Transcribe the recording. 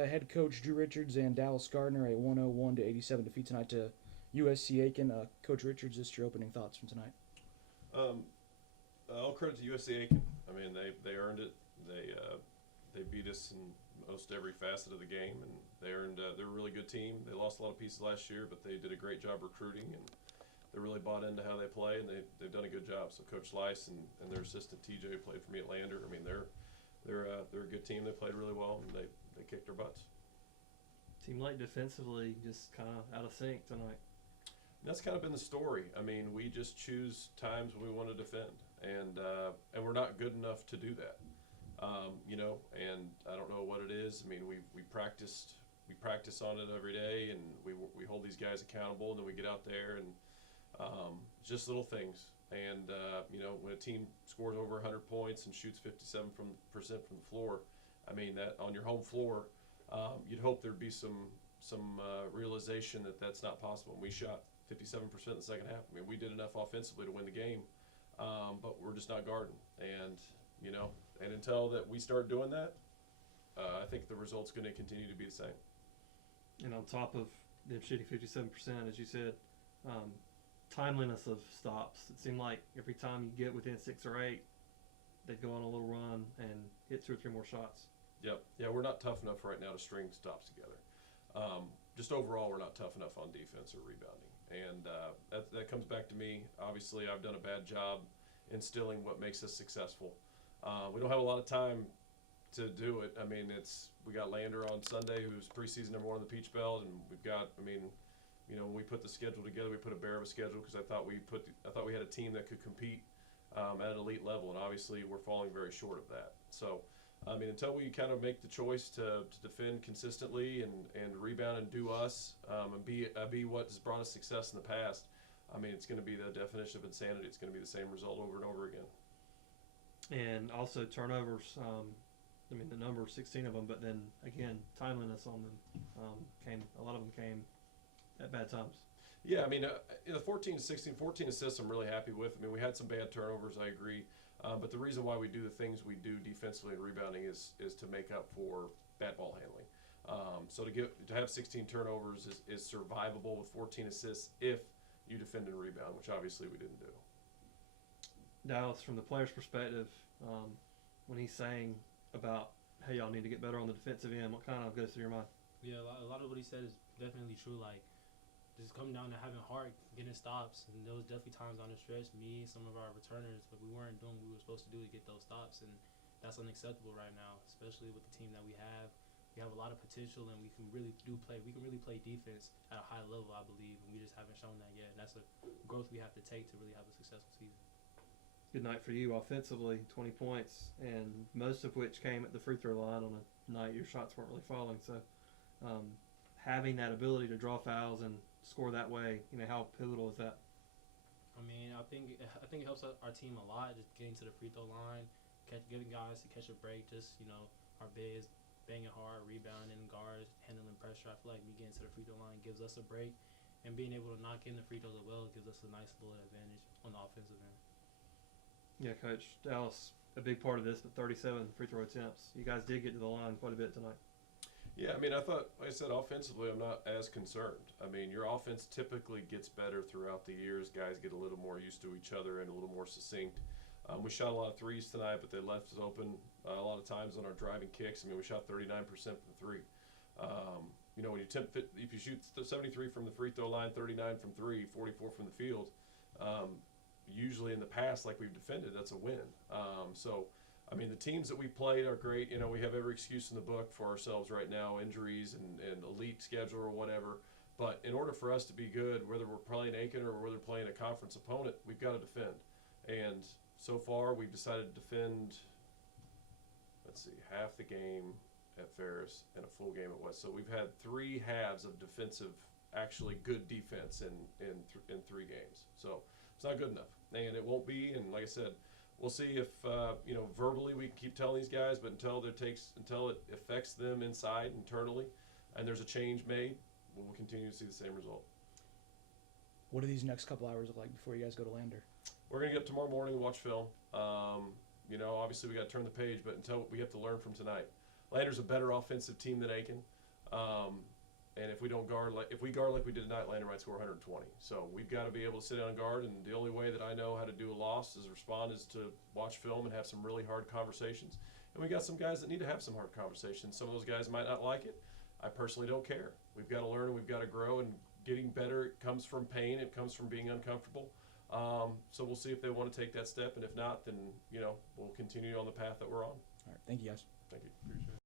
Head coach Drew Richards and Dallas Gardner a 101-87 defeat tonight to USC Aiken. Coach Richards, just your opening thoughts from tonight. Um, all credit to USC Aiken. I mean, they earned it. They beat us in most every facet of the game, and they're a really good team. They lost a lot of pieces last year, but they did a great job recruiting, and they really bought into how they play, and they've done a good job. So Coach Slice and their assistant TJ, who played for me at Lander, I mean, they're a good team. They played really well, and they kicked their butts. Seemed like defensively just kind of out of sync tonight. And that's kind of been the story. I mean, we just choose times when we want to defend, and we're not good enough to do that. And I don't know what it is. I mean, we practice on it every day, and we hold these guys accountable, and then we get out there and just little things. And when a team scores over 100 points and shoots 57% from the floor, I mean, that on your home floor, you'd hope there'd be some realization that that's not possible. And we shot 57% in the second half. I mean, we did enough offensively to win the game, but we're just not guarding. And and until that we start doing that, I think the result's going to continue to be the same. And on top of them shooting 57%, as you said, timeliness of stops. It seemed like every time you get within 6 or 8, they'd go on a little run and hit 2 or 3 more shots. Yep. Yeah, we're not tough enough right now to string stops together. Just overall, we're not tough enough on defense or rebounding. And that comes back to me. Obviously, I've done a bad job instilling what makes us successful. We don't have a lot of time to do it. I mean, we got Lander on Sunday, who's preseason #1 in the Peach Belt, and we've got, when we put the schedule together, we put a bear of a schedule because I thought we had a team that could compete at an elite level, and obviously we're falling very short of that. So, until we kind of make the choice to defend consistently and rebound and do us and be what has brought us success in the past, it's going to be the definition of insanity. It's going to be the same result over and over again. And also turnovers. The number 16 of them, but then again, timeliness on them a lot of them came at bad times. Yeah, the 14 assists I'm really happy with. We had some bad turnovers, I agree. But the reason why we do the things we do defensively and rebounding is to make up for bad ball handling. So to have 16 turnovers is survivable with 14 assists if you defend and rebound, which obviously we didn't do. Dallas, from the player's perspective, when he's saying about, hey, y'all need to get better on the defensive end, what kind of goes through your mind? Yeah, a lot of what he said is definitely true. Like, just come down to having heart, getting stops. And there was definitely times on the stretch, me, some of our returners, but we weren't doing what we were supposed to do to get those stops. And that's unacceptable right now, especially with the team that we have. We have a lot of potential, and we can really play defense at a high level, I believe, and we just haven't shown that yet. And that's a growth we have to take to really have a successful season. Good night for you offensively, 20 points, and most of which came at the free throw line on a night your shots weren't really falling. So having that ability to draw fouls and score that way, how pivotal is that? I think it helps our team a lot, just getting to the free throw line, giving guys to catch a break, just, our bigs banging hard, rebounding, guards, handling pressure. I feel like me getting to the free throw line gives us a break, and being able to knock in the free throws as well gives us a nice little advantage on the offensive end. Yeah, Coach, Dallas, a big part of this, but 37 free throw attempts. You guys did get to the line quite a bit tonight. Yeah, I thought, like I said, offensively, I'm not as concerned. Your offense typically gets better throughout the years. Guys get a little more used to each other and a little more succinct. We shot a lot of threes tonight, but they left us open a lot of times on our driving kicks. We shot 39% from three. When if you shoot 73 from the free throw line, 39 from three, 44 from the field, usually in the past, like we've defended, that's a win. The teams that we played are great. We have every excuse in the book for ourselves right now, injuries and elite schedule or whatever. But in order for us to be good, whether we're playing Aiken or whether we're playing a conference opponent, we've got to defend. And so far, we've decided to defend, half the game at Ferris and a full game at West. So we've had 3 halves of defensive, actually good defense in 3 games. So it's not good enough, and it won't be. And like I said, we'll see if verbally we can keep telling these guys, but until it affects them inside internally, and there's a change made, we'll continue to see the same result. What do these next couple hours look like before you guys go to Lander? We're gonna get up tomorrow morning and watch film. Obviously we got to turn the page, but until we have to learn from tonight. Lander's a better offensive team than Aiken. And if we guard like we did tonight, Lander might score 120. So we've got to be able to sit down and guard. And the only way that I know how to do a loss is to watch film and have some really hard conversations. And we got some guys that need to have some hard conversations. Some of those guys might not like it. I personally don't care. We've got to learn and we've got to grow, and getting better, it comes from pain. It comes from being uncomfortable. So we'll see if they want to take that step, and if not, then, we'll continue on the path that we're on. All right, thank you guys. Thank you. Appreciate it.